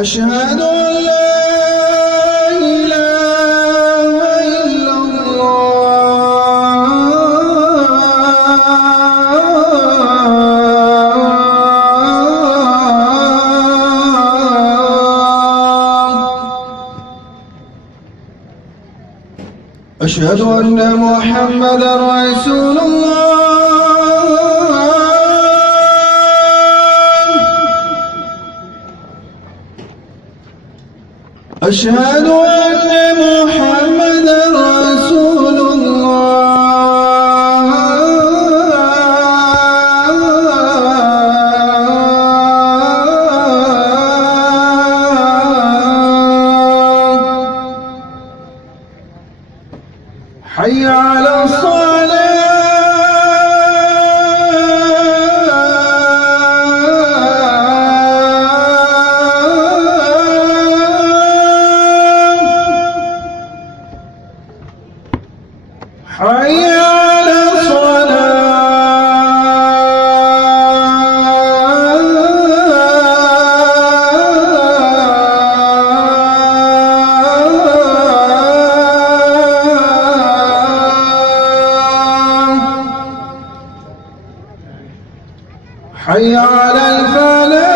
أشهد أن لا إله إلا الله. أشهد أن محمدا رسول الله. أشهد أن محمدا رسول الله. حي على الصلاة. حي على حي على الفلاح.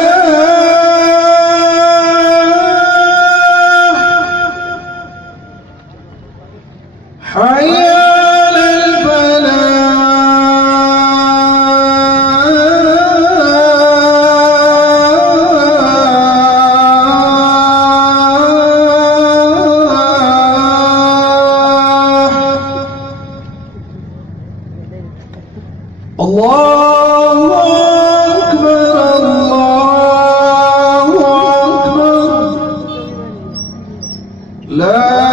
حي على الفلاح. الله أكبر، الله أكبر، لا